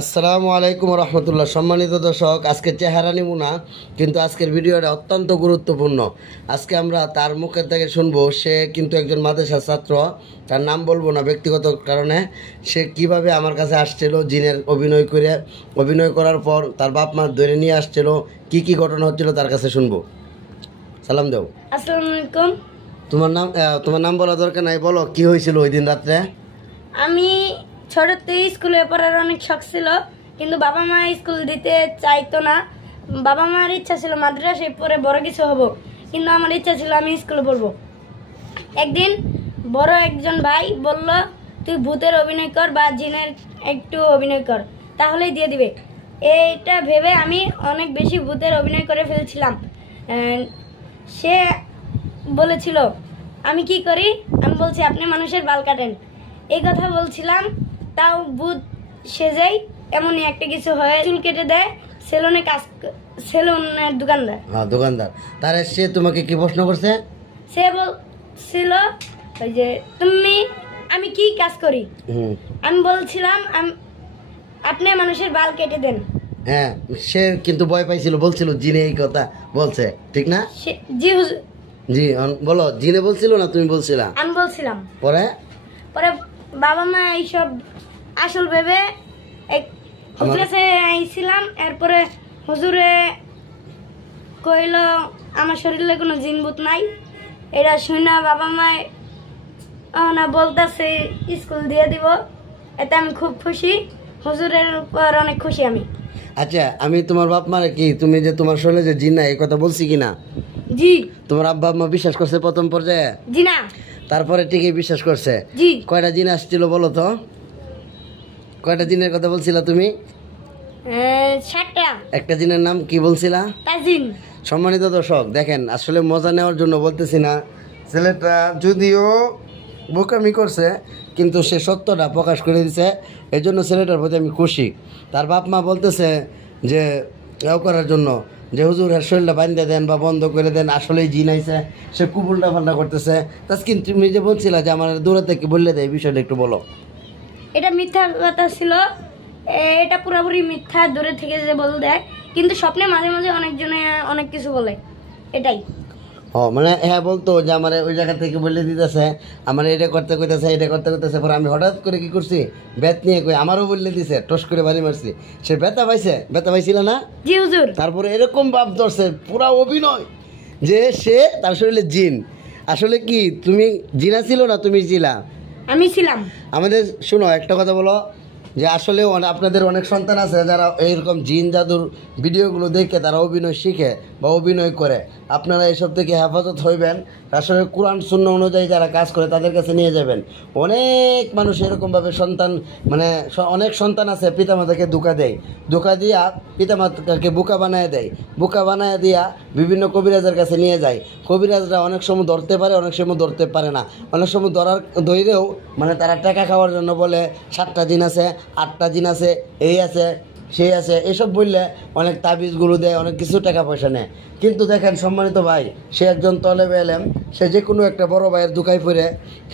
আসসালামু আলাইকুম রহমতুল্লাহ। সম্মানিত দর্শক, আজকে চেহারা নিব না, কিন্তু আজকের ভিডিওটা অত্যন্ত গুরুত্বপূর্ণ। আজকে আমরা তার মুখের থেকে শুনবো, সে কিন্তু একজন মাদ্রাসার ছাত্র। তার নাম বলবো না ব্যক্তিগত কারণে। সে কিভাবে আমার কাছে আসছিল জিনের অভিনয় করার পর তার বাপ মা ধরে নিয়ে আসছিল, কি কি ঘটনা হচ্ছিল তার কাছে শুনবো। সালাম দাও। আসসালামু আলাইকুম। তোমার নাম বলা দরকার নাই, বলো কি হয়েছিল ওই দিন রাত্রে। আমি ছোটতে স্কুলে পড়ার অনেক শখ ছিল, কিন্তু বাবা মা স্কুল দিতে চাইতো না। বাবা মার ইচ্ছা ছিল মাদ্রাসায় পড়ে বড় কিছু হব, কিন্তু আমার ইচ্ছা ছিল আমি স্কুলে পড়বো। একদিন বড় একজন ভাই বলল, তুই ভূতের অভিনয় কর বা জিনের একটু অভিনয় কর, তাহলেই দিয়ে দিবে। এইটা ভেবে আমি অনেক বেশি ভূতের অভিনয় করে ফেলছিলাম। সে বলেছিল আমি কি করি, আমি বলছি আপনি মানুষের বাল কাটেন। এই কথা বলছিলাম, তাও ভূত সেজেই এমনই একটা কিছু হয়, চুল কেটে দেয়। সেলুনের দোকানদার। হ্যাঁ, দোকানদার। তাহলে সে তোমাকে কি প্রশ্ন করছে? সে বলছিল ওই যে আমি কি কাজ করি। আমি বলছিলাম আপনি মানুষের বাল কেটে দেন। হ্যাঁ, সে কিন্তু ভয় পাইছিল, বলছিল জিনে এই কথা বলছে, ঠিক না? জি হুজুর। জি, বলো, জিনে বলছিল না তুমি বলছিলা? আমি বলছিলাম। পরে বাবা মা এইসব আসল ভেবে হুজুর কাছে আইছিলাম। এরপরে হুজুরে কইল আমার শরীরে কোনো জিন ভূত নাই। এটা শুনে বাবা মা না বলতেছে স্কুল দিয়ে দিব। এতে আমি খুব খুশি, হুজুরের উপর অনেক খুশি আমি। আচ্ছা, আমি তোমার বাপ মারে কি তুমি যে তোমার শরীরে যে জিন নাই এই কথা বলছি কিনা? জি। তোমার আব্বা আম্মা বিশ্বাস করছে প্রথম পর্যায়ে? জি না। তারপরে ঠিকই বিশ্বাস করছে? জি। কয়টা জিন আসছিল বলো তো? কয়টা জিনের কথা বলছিলা তুমি? 7টা। একটা জিনের নাম কি বলছিলা? তাজিন। সম্মানিত দর্শক, দেখেন, আসলে মজা নেওয়ার জন্য বলতেছি না। ছেলেটা যদিও বোকামি করছে, কিন্তু সে সত্যটা প্রকাশ করে দিছে, এই জন্য ছেলেটার প্রতি আমি খুশি। তার বাপ মা বলতেছে যে এও করার জন্য যে হুজুর শরীরটা বান্ধে দেন বা বন্ধ করে দেন, আসলেই জিন আইছে। সে খুব উল্টা পাল্টা করতেছে। তাসকিন, তুমি যে বলছিলা যে আমার দূরে থেকে বললে দেয়, বিষয়টা একটু বলো। এটা মিথ্যা কথা ছিল, এটা পুরোপুরি মিথ্যা। দূরে থেকে যে বল দেয়, কিন্তু স্বপ্নে মাঝে মাঝে অনেকজনে অনেক কিছু বলে, এটাই। ও, মানে হ্যাঁ বলতো যে আমার ওই জায়গা থেকে বলে দিতেছে, আমার এটা করতে কইতেছে, এটা করতে করতেছে। পরে আমি হঠাৎ করে কি করছি, বেত নিয়ে কই আমারও বললে দিছে, টস করে বাড়ি মারছি। সে ব্যথা পাইছিল না? জি হুজুর। তারপরে এরকম ভাব ধরছে, পুরা অভিনয় যে সে তার শরীরে জিন। আসলে কি তুমি জিনা ছিল না তুমি ছিলা? আমি ছিলাম। আমাদের শুনো, একটা কথা বলো, যে আসলে আপনাদের অনেক সন্তান আছে যারা এইরকম জিন জাদুর ভিডিওগুলো দেখে তারা অভিনয় শিখে বা অভিনয় করে। আপনারা এসব থেকে হেফাজত হইবেন। আসলে কোরআন সুন্নাহ অনুযায়ী যারা কাজ করে তাদের কাছে নিয়ে যাবেন। অনেক মানুষ এরকমভাবে অনেক সন্তান আছে পিতামাতাকে ধোঁকা দিয়া পিতামাতাকে বোকা বানায় দেয়। বোকা বানায় দিয়া বিভিন্ন কবিরাজের কাছে নিয়ে যায়। কবিরাজরা অনেক সময় ধরতে পারে, অনেক সময় ধরতে পারে না। অনেক সময় ধরেও তারা টাকা খাওয়ার জন্য বলে 7টা জিন আছে, 8টা জিন আছে, এই আছে সেই আছে, এসব বললে অনেক তাবিজগুলো দেয়, অনেক কিছু টাকা পয়সা নেয়। কিন্তু দেখেন সম্মানিত ভাই, সে একজন তলেবে এলেম, সে যে কোনো একটা বড় ভাইয়ের দুকায় পড়ে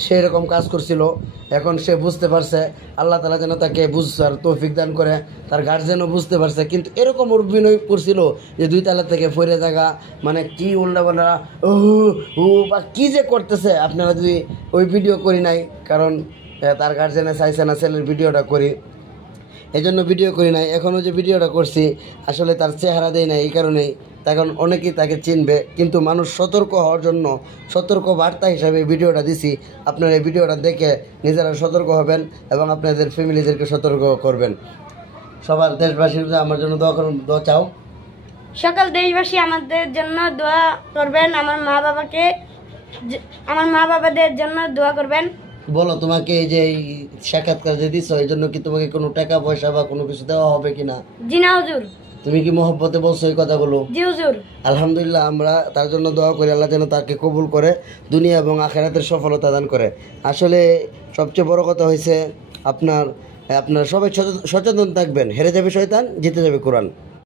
সে এরকম কাজ করছিল। এখন সে বুঝতে পারছে, আল্লাহ তাআলা যেন তাকে বুঝার তৌফিক দান করে, তার গার্জেনও বুঝতে পারছে। কিন্তু এরকম অভিনয় করছিল যে 2 তলা থেকে পড়ে থাকা, কি উল্টাপাল্টা বা কী যে করতেছে। আপনারা যদি ওই ভিডিও করি নাই, কারণ তার গার্জেনে চাইছে না ছেলের ভিডিওটা করি, এই জন্য ভিডিও করি নাই। এখনও যে ভিডিওটা করছি আসলে তার চেহারা দেয় না, এই কারণেই। তখন অনেকেই তাকে চিনবে, কিন্তু মানুষ সতর্ক হওয়ার জন্য সতর্ক বার্তা হিসাবে ভিডিওটা দিছি। আপনারা এই ভিডিওটা দেখে নিজেরা সতর্ক হবেন এবং আপনাদের ফ্যামিলিদেরকে সতর্ক করবেন। সবার দেশবাসীর আমার জন্য দোয়া চাও। সকল দেশবাসী আমাদের জন্য দোয়া করবেন, আমার মা বাবাদের জন্য দোয়া করবেন। বলো, তোমাকে এই যে সাক্ষাৎকার যে দিচ্ছ, এই জন্য কি তোমাকে কোনো টাকা পয়সা বা কোনো কিছু দেওয়া হবে কিনা? জি না হুজুর। তুমি কি মহব্বতে বলছো এই কথাগুলো? জি হুজুর। আলহামদুলিল্লাহ, আমরা তার জন্য দোয়া করি, আল্লাহ যেন তাকে কবুল করে, দুনিয়া এবং আখিরাতের সফলতা দান করে। আসলে সবচেয়ে বড় কথা হয়েছে আপনার সবাই সচেতন থাকবেন। হেরে যাবে শয়তান, জিতে যাবে কোরআন।